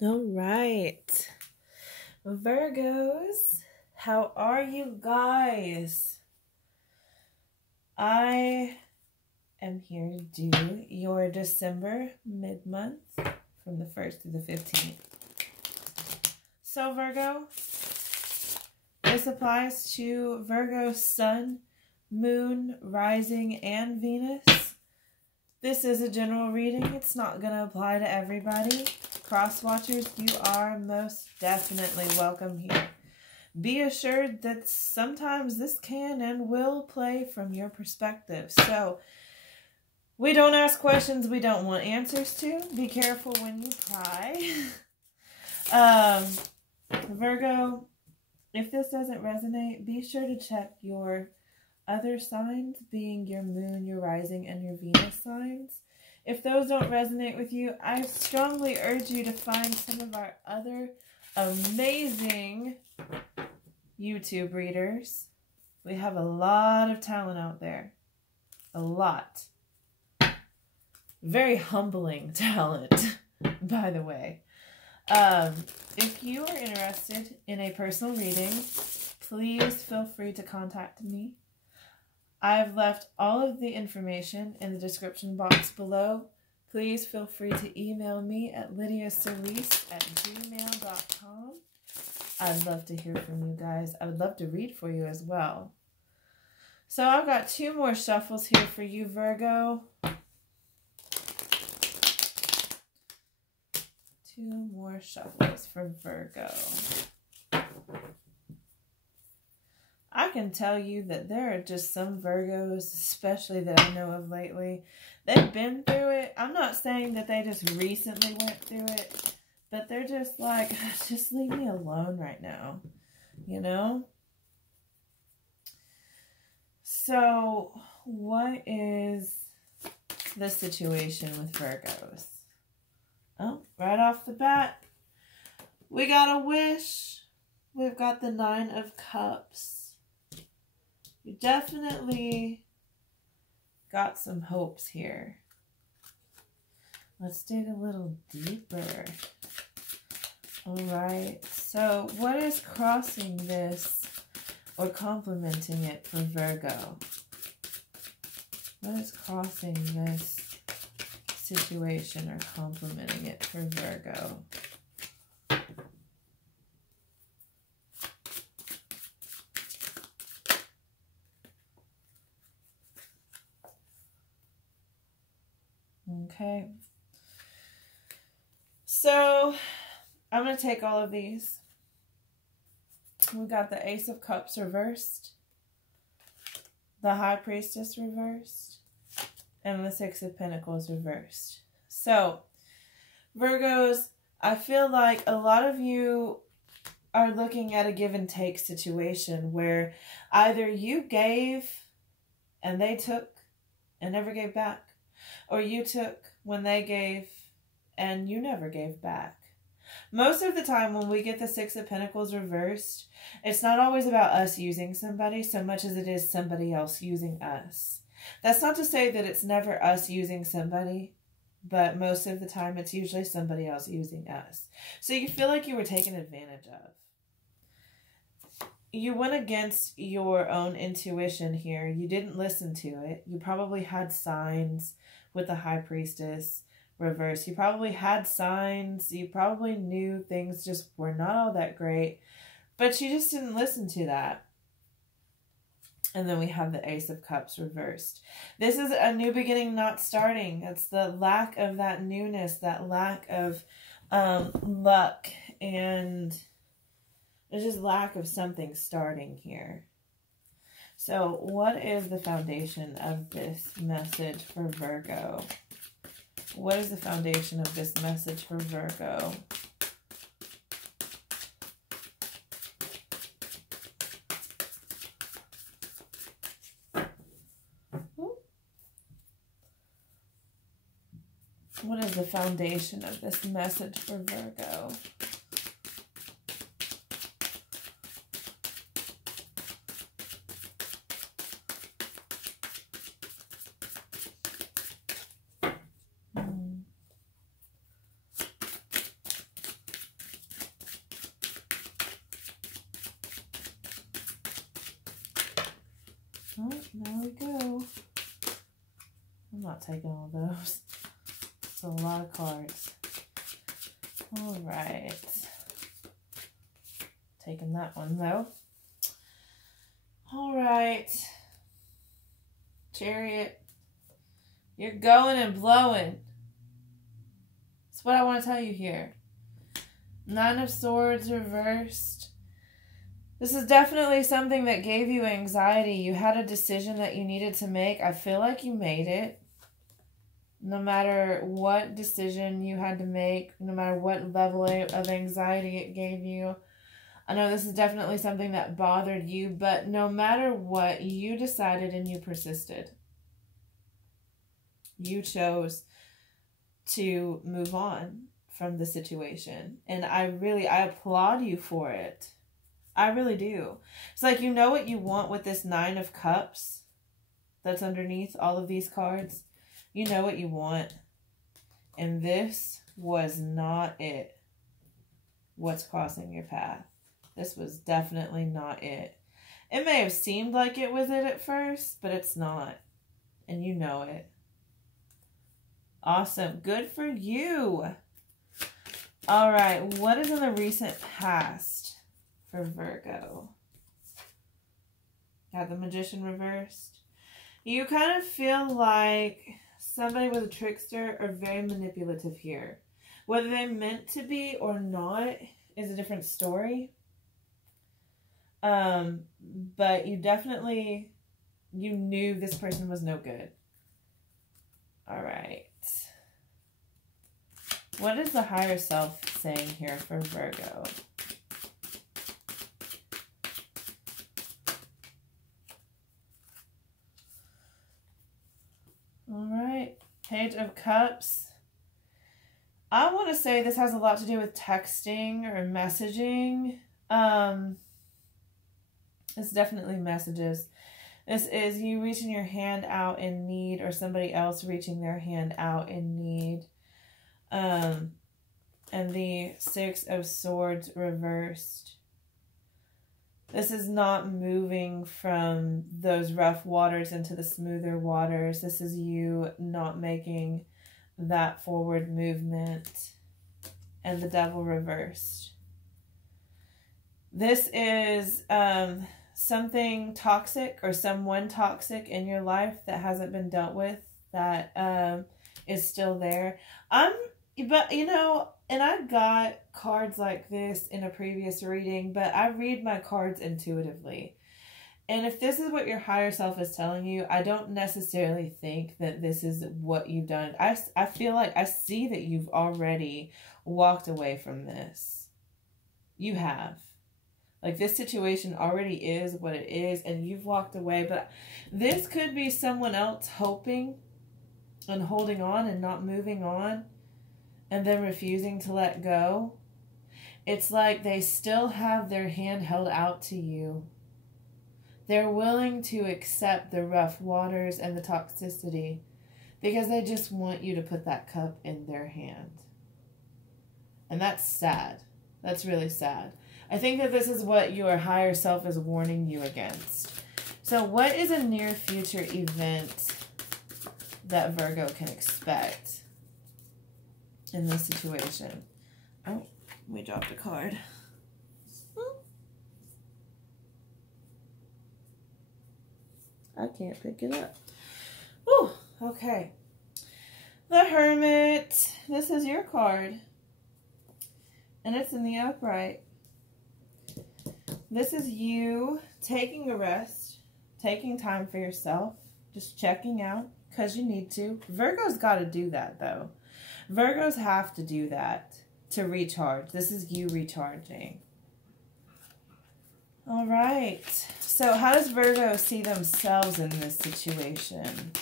All right. Virgos, how are you guys? I am here to do your December mid-month from the 1st to the 15th. So Virgo, this applies to Virgo Sun, Moon, Rising, and Venus. This is a general reading. It's not going to apply to everybody. Crosswatchers, you are most definitely welcome here. Be assured that sometimes this can and will play from your perspective. So, we don't ask questions we don't want answers to. Be careful when you pry. Virgo, if this doesn't resonate, be sure to check your other signs, being your moon, your rising, and your Venus signs. If those don't resonate with you, I strongly urge you to find some of our other amazing YouTube readers. We have a lot of talent out there. A lot. Very humbling talent, by the way. If you are interested in a personal reading, please feel free to contact me. I've left all of the information in the description box below. Please feel free to email me at lydiacerise@gmail.com. I'd love to hear from you guys. I would love to read for you as well. So I've got 2 more shuffles here for you, Virgo. 2 more shuffles for Virgo. I can tell you that there are just some Virgos, especially that I know of lately, they've been through it. I'm not saying that they just recently went through it, but they're just like, just leave me alone right now, you know? So, what is the situation with Virgos? Oh, right off the bat, we got a wish. We've got the 9 of Cups. You definitely got some hopes here. Let's dig a little deeper. All right. So what is crossing this or complementing it for Virgo? What is crossing this situation or complementing it for Virgo? Okay, so I'm going to take all of these. We got the Ace of Cups reversed, the High Priestess reversed, and the 6 of Pentacles reversed. So, Virgos, I feel like a lot of you are looking at a give and take situation where either you gave and they took and never gave back, or you took when they gave and you never gave back. Most of the time when we get the 6 of Pentacles reversed, it's not always about us using somebody so much as it is somebody else using us. That's not to say that it's never us using somebody, but most of the time it's usually somebody else using us. So you feel like you were taken advantage of. You went against your own intuition here. You didn't listen to it. You probably had signs with the High Priestess reverse. You probably had signs. You probably knew things just were not all that great, but you just didn't listen to that. And then we have the Ace of Cups reversed. This is a new beginning not starting. It's the lack of that newness, that lack of luck, and there's just lack of something starting here. So what is the foundation of this message for Virgo? What is the foundation of this message for Virgo? What is the foundation of this message for Virgo? Oh, there we go. I'm not taking all those. It's a lot of cards. All right. Taking that one, though. All right. Chariot. You're going and blowing. That's what I want to tell you here. Nine of Swords reversed. This is definitely something that gave you anxiety. You had a decision that you needed to make. I feel like you made it. No matter what decision you had to make, no matter what level of anxiety it gave you. I know this is definitely something that bothered you, but no matter what, you decided and you persisted. You chose to move on from the situation. And I applaud you for it. I really do. It's like, you know what you want with this Nine of Cups that's underneath all of these cards. You know what you want. And this was not it. What's crossing your path. This was definitely not it. It may have seemed like it was it at first, but it's not. And you know it. Awesome. Good for you. All right. What is in the recent past for Virgo? Got the Magician reversed. You kind of feel like somebody was a trickster or very manipulative here. Whether they meant to be or not is a different story. But you knew this person was no good. All right. What is the higher self saying here for Virgo? All right. Page of Cups. I want to say this has a lot to do with texting or messaging. It's definitely messages. This is you reaching your hand out in need or somebody else reaching their hand out in need. And the Six of Swords reversed. This is not moving from those rough waters into the smoother waters. This is you not making that forward movement. And the Devil reversed. This is something toxic or someone toxic in your life that hasn't been dealt with, that is still there. But, you know, and I got cards like this in a previous reading, but I read my cards intuitively. And if this is what your higher self is telling you, I don't necessarily think that this is what you've done. I feel like I see that you've already walked away from this. You have. Like, this situation already is what it is, and you've walked away. But this could be someone else hoping and holding on and not moving on, and then refusing to let go. It's like they still have their hand held out to you. They're willing to accept the rough waters and the toxicity because they just want you to put that cup in their hand. And that's sad. That's really sad. I think that this is what your higher self is warning you against. So what is a near future event that Virgo can expect in this situation? Oh, we dropped a card. I can't pick it up. Whew, okay. The Hermit. This is your card. And it's in the upright. This is you taking a rest, taking time for yourself, just checking out because you need to. Virgo's got to do that, though. Virgos have to do that to recharge. This is you recharging. All right. So how does Virgo see themselves in this situation?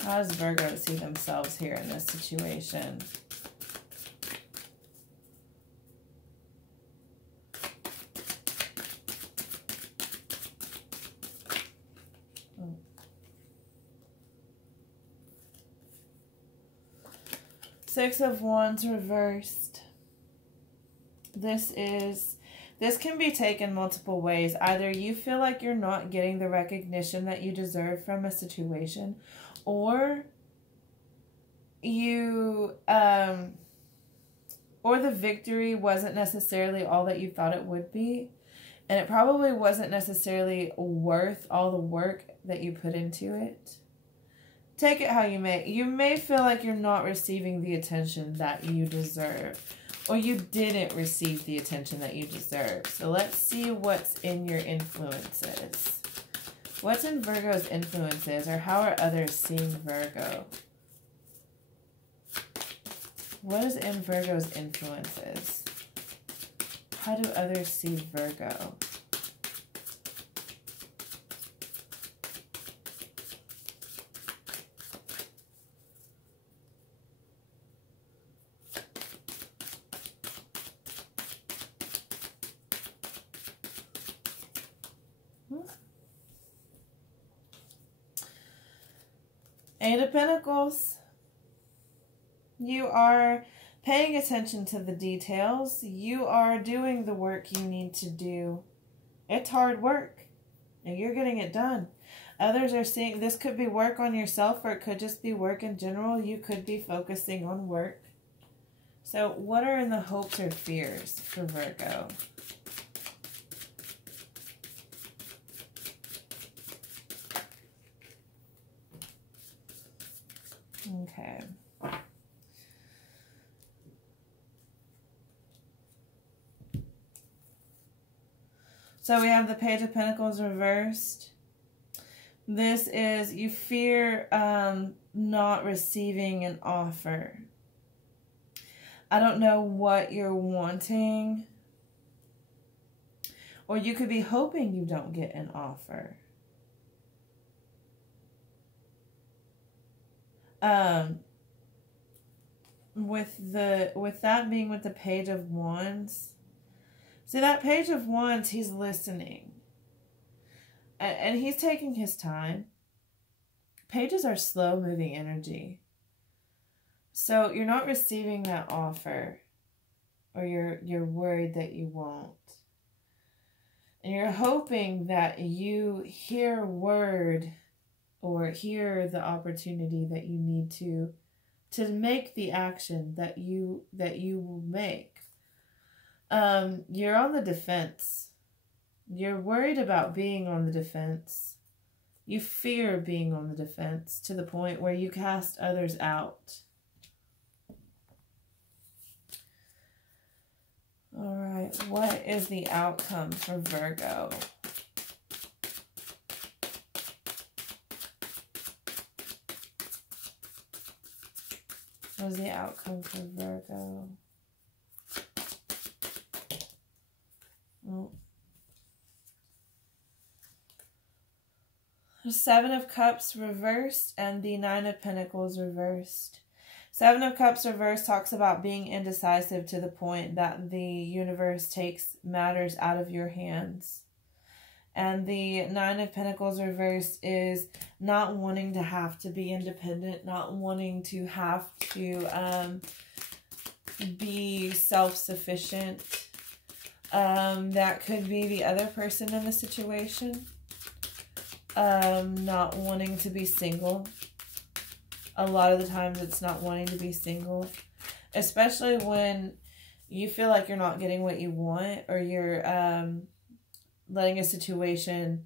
How does Virgo see themselves here in this situation? Six of Wands reversed. This is This can be taken multiple ways. Either you feel like you're not getting the recognition that you deserve from a situation, or you, or the victory wasn't necessarily all that you thought it would be. And it probably wasn't necessarily worth all the work that you put into it. Take it how you may. You may feel like you're not receiving the attention that you deserve, or you didn't receive the attention that you deserve. So let's see what's in your influences. What's in Virgo's influences, or how are others seeing Virgo? What is in Virgo's influences? How do others see Virgo? Eight of Pentacles. You are paying attention to the details. You are doing the work you need to do. It's hard work, and you're getting it done. Others are seeing, this could be work on yourself, or it could just be work in general. You could be focusing on work. So what are in the hopes or fears for Virgo? Okay. So we have the Page of Pentacles reversed. This is, you fear not receiving an offer. I don't know what you're wanting. Or you could be hoping you don't get an offer. With that being with the Page of Wands. See, that Page of Wands, he's listening. And he's taking his time. Pages are slow-moving energy. So you're not receiving that offer. Or you're worried that you won't. And you're hoping that you hear word or hear the opportunity that you need to make the action that you will make. You're on the defense. You're worried about being on the defense. You fear being on the defense to the point where you cast others out. All right, what is the outcome for Virgo? What is the outcome for Virgo? Oh. The Seven of Cups reversed and the Nine of Pentacles reversed. Seven of Cups reversed talks about being indecisive to the point that the universe takes matters out of your hands. And the Nine of Pentacles reversed is not wanting to have to be independent, not wanting to have to be self-sufficient. That could be the other person in the situation. Not wanting to be single. A lot of the times it's not wanting to be single. Especially when you feel like you're not getting what you want, or you're letting a situation,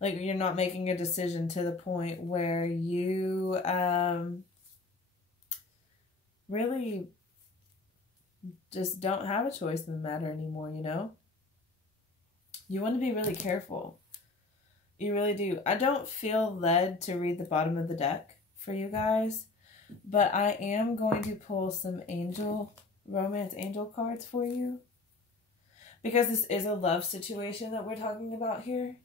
like you're not making a decision to the point where you really just don't have a choice in the matter anymore, you know? You want to be really careful. You really do. I don't feel led to read the bottom of the deck for you guys, but I am going to pull some romance angel cards for you, because this is a love situation that we're talking about here.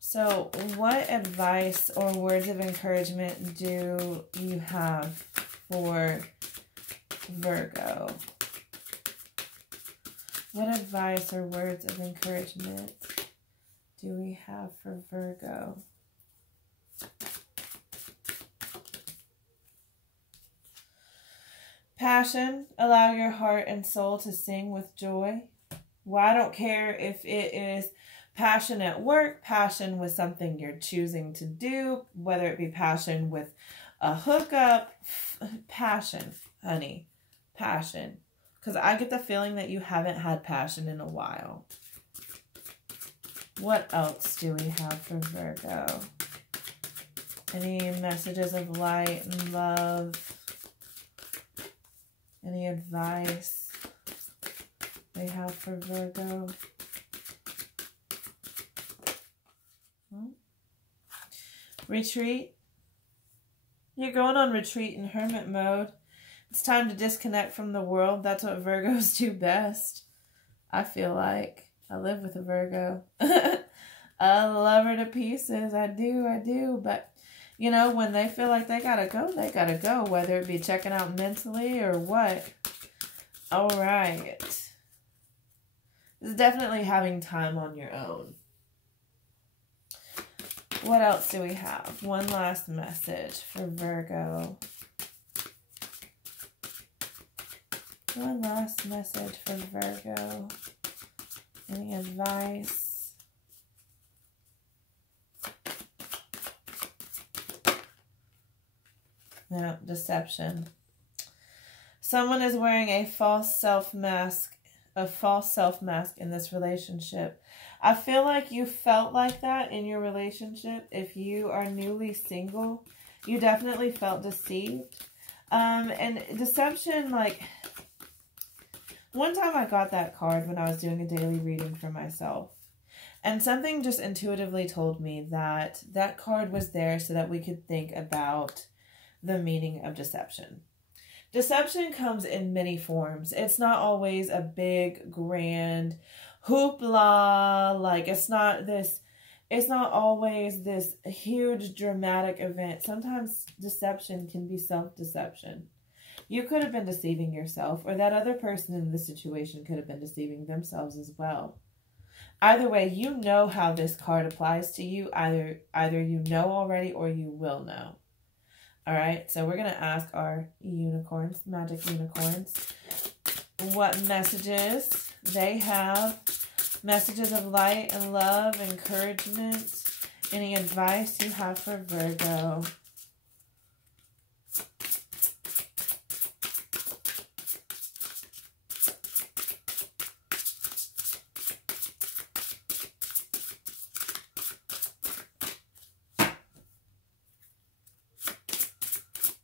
So what advice or words of encouragement do you have for Virgo? What advice or words of encouragement do we have for Virgo? Passion. Allow your heart and soul to sing with joy. Well, I don't care if it is passion at work, passion with something you're choosing to do, whether it be passion with a hookup, passion, honey, passion. Because I get the feeling that you haven't had passion in a while. What else do we have for Virgo? Any messages of light and love? Any advice they have for Virgo? Retreat. You're going on retreat in hermit mode. It's time to disconnect from the world. That's what Virgos do best. I feel like. I live with a Virgo. I love her to pieces. I do. But, you know, when they feel like they gotta go, they gotta go. Whether it be checking out mentally or what. All right. It's definitely having time on your own. What else do we have? One last message for Virgo. One last message for Virgo. Any advice? No, deception. Someone is wearing a false self mask in this relationship. I feel like you felt like that in your relationship. If you are newly single, you definitely felt deceived. And deception, like, one time I got that card when I was doing a daily reading for myself. And something just intuitively told me that that card was there so that we could think about the meaning of deception. Deception comes in many forms. It's not always a big, grand hoopla. Like, it's not always this huge, dramatic event. Sometimes deception can be self-deception. You could have been deceiving yourself, or that other person in the situation could have been deceiving themselves as well. Either way, you know how this card applies to you. Either you know already or you will know. All right, so we're going to ask our unicorns, magic unicorns, what messages they have. Messages of light and love, encouragement, any advice you have for Virgo.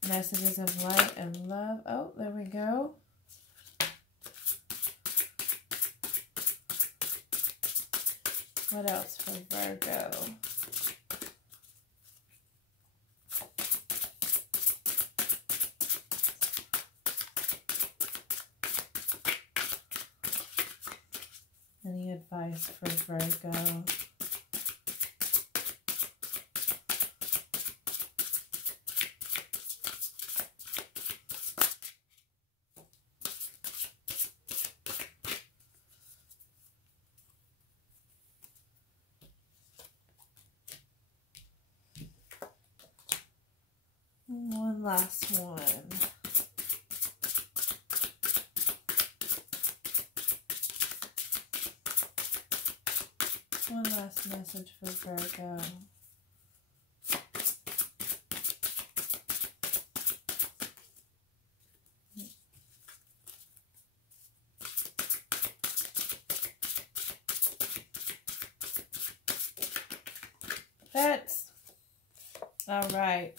Messages of light and love. Oh, there we go. What else for Virgo? Any advice for Virgo? One last one. One last message for Virgo. Pets. All right.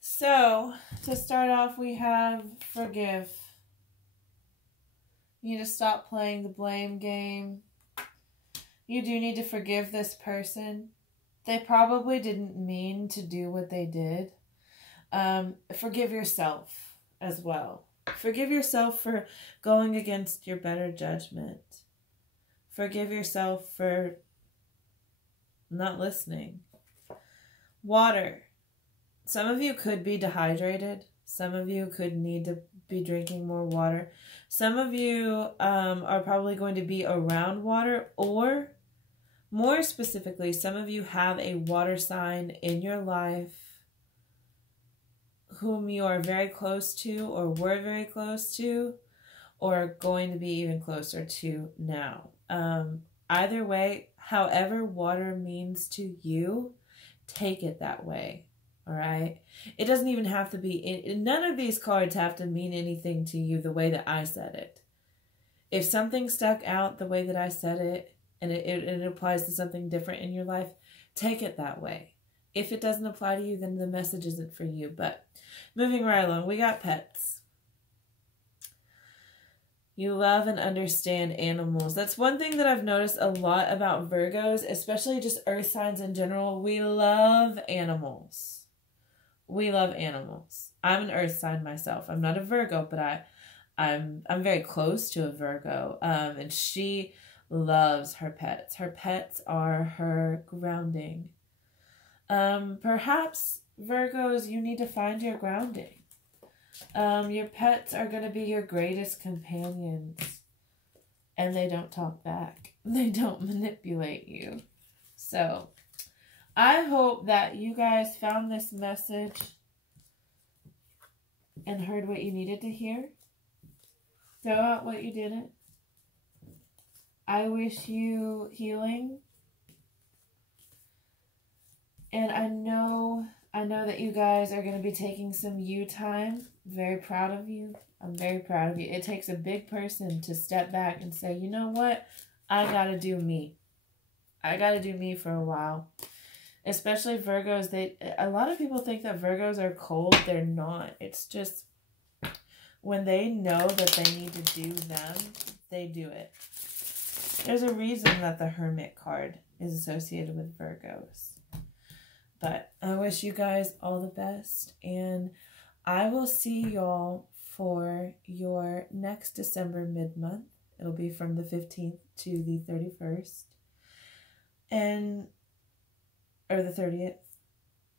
So, to start off, we have forgive. You need to stop playing the blame game. You do need to forgive this person. They probably didn't mean to do what they did. Forgive yourself as well. Forgive yourself for going against your better judgment. Forgive yourself for not listening. Water. Some of you could be dehydrated. Some of you could need to be drinking more water. Some of you are probably going to be around water, or more specifically, some of you have a water sign in your life whom you are very close to or were very close to, or going to be even closer to now. Either way, however water means to you, take it that way. All right. It doesn't even have to be, none of these cards have to mean anything to you the way that I said it. If something stuck out the way that I said it, and it applies to something different in your life, take it that way. If it doesn't apply to you, then the message isn't for you. But moving right along, we got pets. You love and understand animals. That's one thing that I've noticed a lot about Virgos, especially just earth signs in general. We love animals. We love animals. I'm an earth sign myself. I'm not a Virgo, but I'm very close to a Virgo. And she loves her pets. Her pets are her grounding. Perhaps, Virgos, you need to find your grounding. Your pets are going to be your greatest companions. And they don't talk back. They don't manipulate you. So, I hope that you guys found this message and heard what you needed to hear. Throw out what you didn't. I wish you healing. And I know that you guys are going to be taking some you time. Very proud of you. I'm very proud of you. It takes a big person to step back and say, you know what? I got to do me. I got to do me for a while. Especially Virgos, a lot of people think that Virgos are cold. They're not. It's just when they know that they need to do them, they do it. There's a reason that the Hermit card is associated with Virgos. But I wish you guys all the best. And I will see y'all for your next December mid-month. It'll be from the 15th to the 31st. Or the 30th.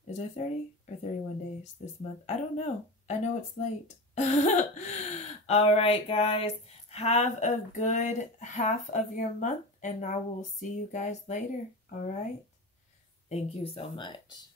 Is there 30 or 31 days this month? I don't know. I know it's late. All right, guys. Have a good half of your month, and I will see you guys later. All right? Thank you so much.